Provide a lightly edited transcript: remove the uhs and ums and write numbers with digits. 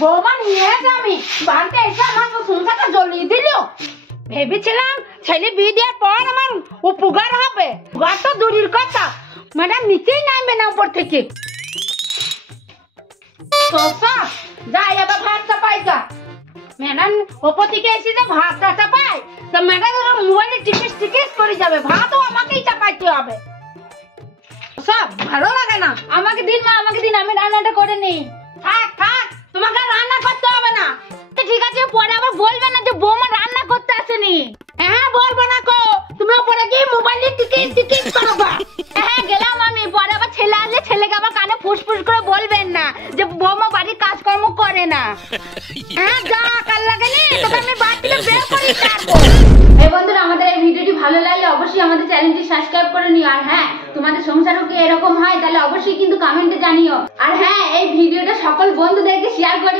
বৌমা নিয়ে এসে আমি বাড়িতে এসে আমার সংসারটা জ্বলিয়ে দিল। ভেবেছিলাম ছেলে বিয়ে দেওয়ার পর আমার উপকার হবে, উপকার তো দূরের কথা, ম্যাডাম নিচেই নামবে না উপর থেকে। যাই এবার ভাত চাপাই যা। ম্যাডাম ওপর থেকে এসে যে ভাতটা চাপাই তো ম্যাডাম মোবাইলে টিকিস টিকিস করে যাবে, ভাতও আমাকেই চাপাইতে হবে। সব ভালো লাগে না। আমাকে দিন মা, আমাকে দিন, আমি রান্নাটা করে নিই। থাক থাক, তোমাকে রান্না করতে হবে না। ঠিক আছে, পরে আবার বলবে না যে বৌমা রান্না করতে আসেনি। হ্যাঁ বলবো না কো, তুমি পরে গিয়ে মোবাইলে টিকিস টিকিস করবা। হ্যাঁ গেলাম আমি, পরে আবার ছেলে আসলে ছেলেকে আবার কানে ফুসফুস করে বলবেন না যে বৌমা বাড়ির কাজকর্ম করে না। হ্যাঁ যা কাল লাগে নি তোকে আমি বাড়ি থেকে বের করে ছাড়বো। এই বন্ধুরা, আমাদের এই ভিডিওটি ভালো লাগলে অবশ্যই আমাদের চ্যানেলটি সাবস্ক্রাইব করে নিও। আর হ্যাঁ, তোমাদের সংসারও কি এরকম হয় তাহলে অবশ্যই কিন্তু কমেন্টে জানিও। আর হ্যাঁ, এই ভিডিওটা সকল বন্ধুদেরকে শেয়ার করে